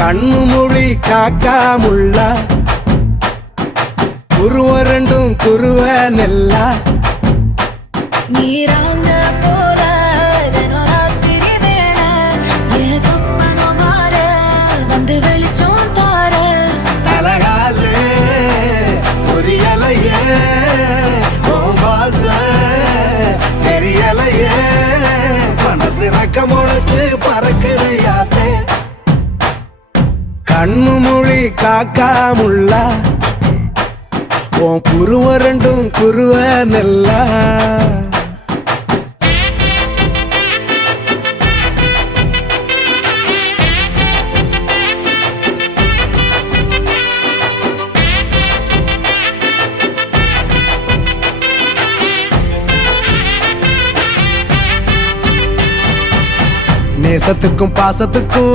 கண்ணு மொழி காக்காமுள்ள குருவ ரெண்டும் குருவ நெல்லா நீராங்க போல தினராத்திரி வேண என் சொப்பனம் மாற வந்து வெளிச்சம் தார தலகாலே பொரியலையே ஓம்பாச தெரியலையே மனசு ரக்க முளைச்சு பறக்குறையாத்தே கண்ணு மொழி காக்காமுள்ள உன் குருவ ரெண்டும் குருவ நெல்லா நேசத்துக்கும் பாசத்துக்கும்